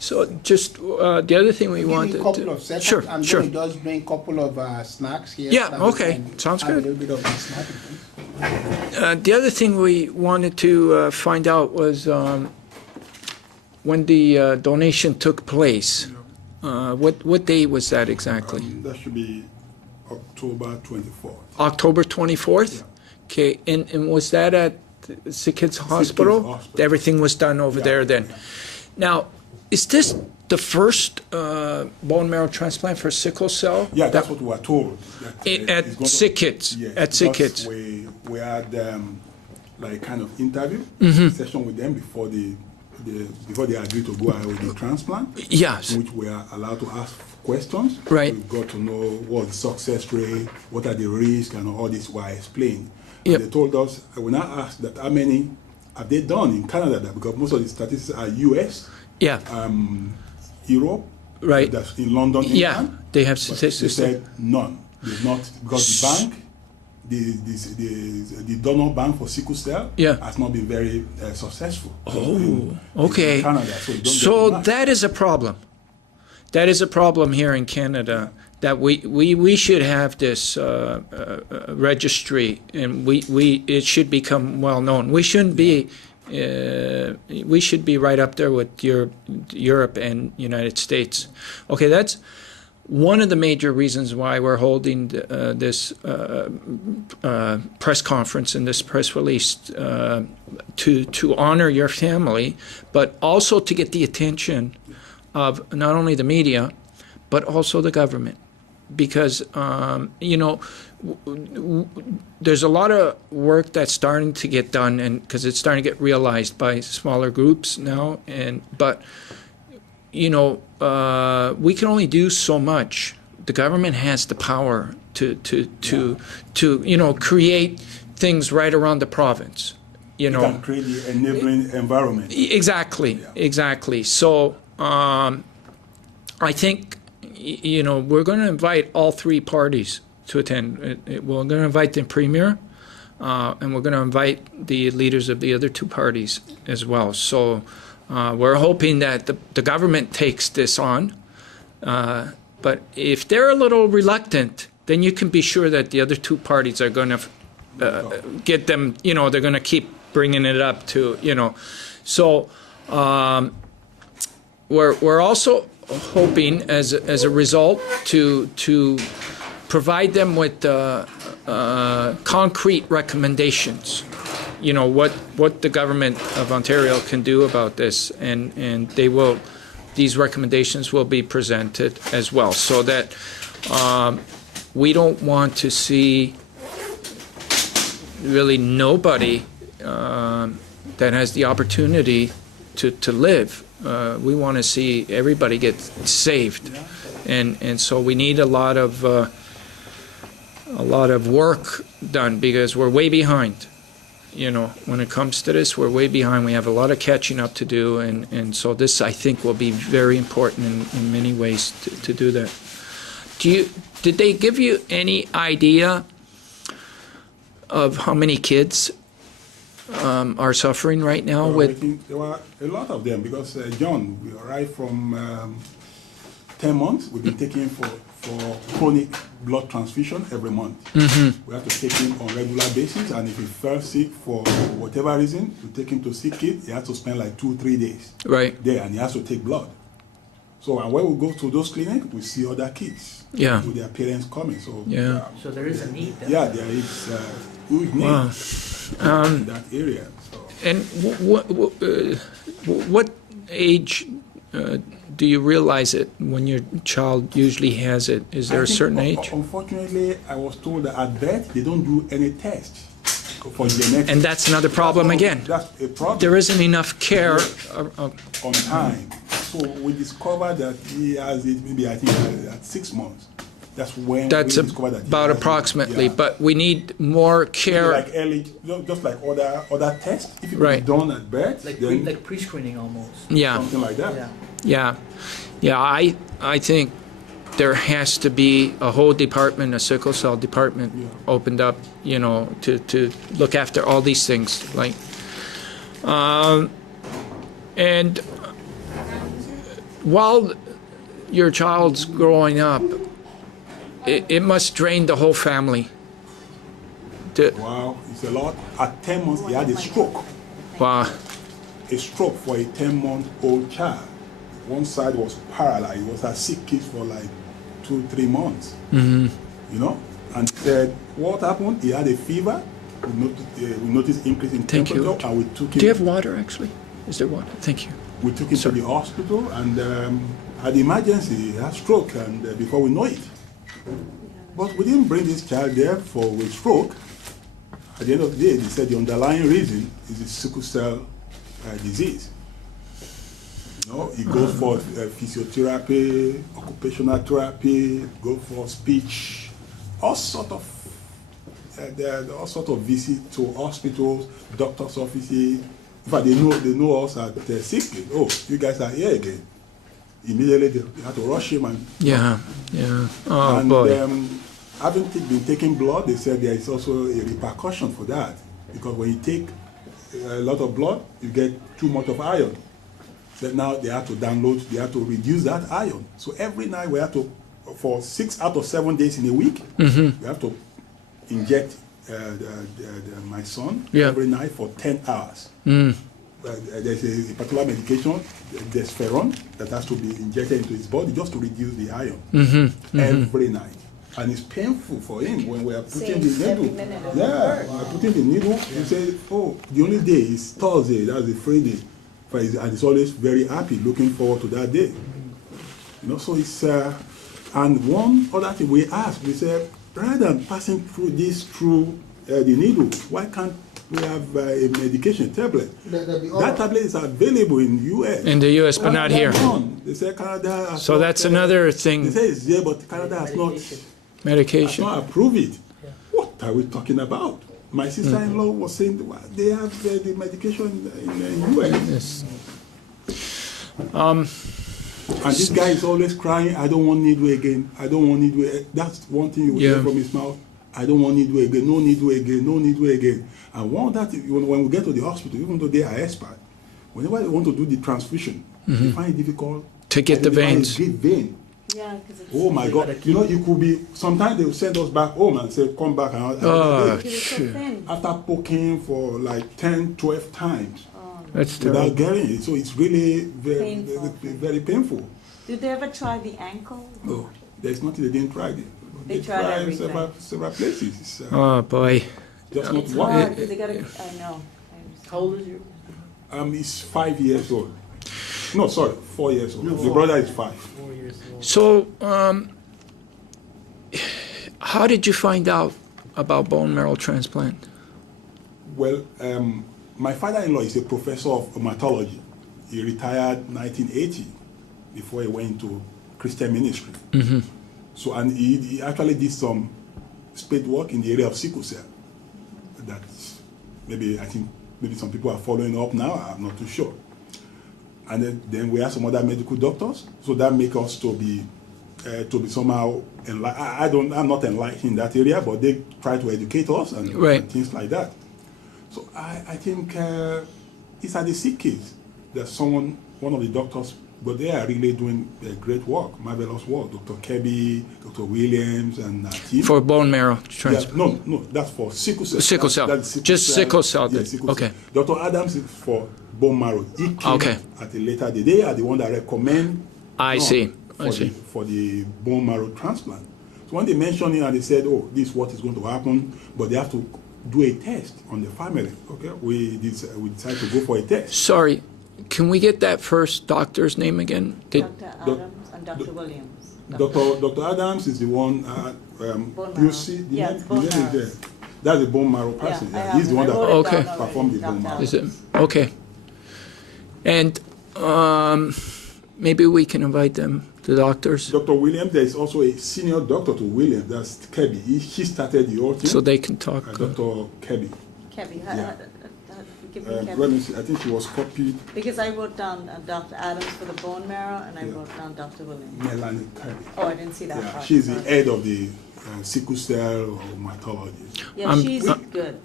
So just the other thing we wanted Give me a couple to... of seconds. Sure, I'm sure. going to just bring a couple of snacks here. Yeah, so that we okay. can Sounds have good. a little bit of a snack. The other thing we wanted to find out was when the donation took place. What day was that exactly? That should be October 24th. October 24th? Yeah. Okay, and was that at Sick Kids Hospital? Hospital. Everything was done over there then? Yeah. Now, is this the first bone marrow transplant for sickle cell? Yeah, that's what we were told. That, it's At going to- Sick Kids? Yes, At Sick because Kids? We had like kind of interview session with them before they agreed to go ahead with the transplant. Yes. In which we are allowed to ask questions. Right. We've got to know what the success rate, what are the risks, and all this were explained. Yep. They told us, I will now ask that how many have they done in Canada, because most of the statistics are US, Yeah, Europe, Right. that's in London, yeah, England. they have But they statistics. said none. They've not, because the bank, the donor bank for sickle cell Yeah. has not been very successful. Oh, okay. In Canada, so, you don't So get much. that is a problem. That is a problem here in Canada, that we should have this registry, and it should become well known. We shouldn't be. We should be right up there with Europe and United States. Okay, that's one of the major reasons why we're holding this press conference and this press release to honor your family, but also to get the attention of not only the media, but also the government. Because, there's a lot of work that's starting to get done, and because it's starting to get realized by smaller groups now, but we can only do so much. The government has the power to create things right around the province. You can create the enabling environment. Exactly. So I think we're going to invite all three parties to attend. We're going to invite the premier, and we're going to invite the leaders of the other two parties as well. So we're hoping that the government takes this on. But if they're a little reluctant, then you can be sure that the other two parties are going to get them, they're going to keep bringing it up to, So we're also hoping, as a result, to provide them with concrete recommendations. What the government of Ontario can do about this, and these recommendations will be presented as well, so that we don't want to see really nobody that has the opportunity to live. We want to see everybody get saved, and so we need a lot of work done, because we're way behind. When it comes to this, we're way behind. We have a lot of catching up to do, and so this, I think, will be very important in many ways to do that. Did they give you any idea of how many kids are suffering right now with? There were a lot of them, because John, we arrived from 10 months. We've been taking for chronic blood transfusion every month. Mm-hmm. We have to take him on regular basis, and if he fell sick for whatever reason, we take him to sick kid. He has to spend like 2-3 days there, and he has to take blood. So, and when we go to those clinics, we see other kids with their parents coming. So so there is a need there. Yeah, there is huge need in that area. So. And what age do you realize it when your child usually has it? Is there a certain age? Unfortunately, I was told that at birth they don't do any test for genetics. And that's another problem again. That's a problem. There isn't enough care on time. So we discovered that he has it maybe, I think, at 6 months. That's when that's we discovered that about approximately, but we need more care. Like early, just like other tests. If it was done at birth, like pre-screening almost. Yeah. Something like that. Yeah. I think there has to be a whole department, a sickle cell department, opened up, to look after all these things. Like, and while your child's growing up, it must drain the whole family. Wow, it's a lot. At 10 months, he had a stroke. Wow. A stroke for a 10-month-old child. One side was paralyzed. He was a sick kid for like 2-3 months. Mm-hmm. You know, and said what happened? He had a fever. We noticed increase in Thank temperature, you. and we took him. Do you have water, actually? Is there water? Thank you. We took him to the hospital, and at the emergency, he had stroke, and before we know it. But we didn't bring this child there for a stroke. At the end of the day, they said the underlying reason is the sickle cell disease. You know, it goes for physiotherapy, occupational therapy, go for speech, all sort of visits to hospitals, doctors' offices. In fact, they know us at the sick kid. Oh, you guys are here again. Immediately they had to rush him and Oh, and, boy. Having been taking blood, they said there is also a repercussion for that, because when you take a lot of blood, you get too much of iron. So now they have to they have to reduce that iron. So every night we have to, for 6 out of 7 days in a week, we have to inject my son every night for 10 hours. There's a particular medication, desferon, that has to be injected into his body just to reduce the iron every night. And it's painful for him when we are putting the needle. Yeah, we are putting the needle. He said, oh, the only day is Thursday, that's the free day. And he's always very happy, looking forward to that day. You know, so it's, and one other thing we asked, we said, rather than passing through the needle, why can't we have a medication tablet? That tablet is available in the U.S. In the U.S., but not here. They say Canada has So not, that's another they thing, say it's there, but Canada has medication. not approved it. What are we talking about? My sister-in-law was saying well, they have the medication in the U.S. Yes. And this guy is always crying, I don't want needle again. I don't want needle. That's one thing you will hear from his mouth. I don't want needle again, no needle again, no needle again. And one that when we get to the hospital, even though they are expert, whenever they want to do the transfusion, they find it difficult To get the veins. Deep vein. Yeah, because it's Oh my God! You know, it could be. Sometimes they will send us back home and say, "Come back." because it's so thin. After poking for like 10, 12 times That's without terrible. getting it, so it's really very, Painful. very painful. Did they ever try the ankle? No, there's nothing they didn't try. They tried everything. several places. It's Oh, boy. just not It's one. hard because they gotta. I know. How old is your? He's 5 years old. No, sorry, 4 years old. The brother is 5. 4 years old. So, how did you find out about bone marrow transplant? Well, my father-in-law is a professor of hematology. He retired 1980 before he went into Christian ministry. So, and he actually did some spade work in the area of sickle cell. That's I think maybe some people are following up now. I'm not too sure. And then we have some other medical doctors, so that makes us to be somehow I'm not enlightened in that area, but they try to educate us and things like that. So I think it's at the sick kids that one of the doctors, but they are really doing great work, marvelous work. Dr. Kirby, Dr. Williams, and team. For bone marrow transplant? No, that's for sickle cell. Sickle cell. That's Just sickle cell. Yeah, sickle Okay. cell. Dr. Adams is for bone marrow. He came at a later day. They are the one that recommend. I see. For the bone marrow transplant. So when they mentioned it and they said, "Oh, this is what is going to happen," but they have to do a test on the family. Okay, we decided to go for a test. Sorry, can we get that first doctor's name again? Dr. Adams and Dr. Williams. Dr. Adams is the one. Bone You marrow. see, the Yeah, name, it's bone the name is marrow. there. That's the bone marrow person. I Yeah, have he's the it. one I that wrote it Okay. down performed the already. bone marrow. Is it? Okay. And maybe we can invite them, the doctors, Dr. Williams, there is also a senior doctor to Williams. That's Kirby. She started the whole thing. so they can talk. Dr. Kirby. Kevin, Yeah. give me Let Kevin. me see. I think she was copied. Because I wrote down Dr. Adams for the bone marrow, and I wrote down Dr. Williams. Melanie Kirby. Oh, I didn't see that Yeah, part. she's the Sorry. head of the sickle cell or hematology. Yeah, I'm- she's good.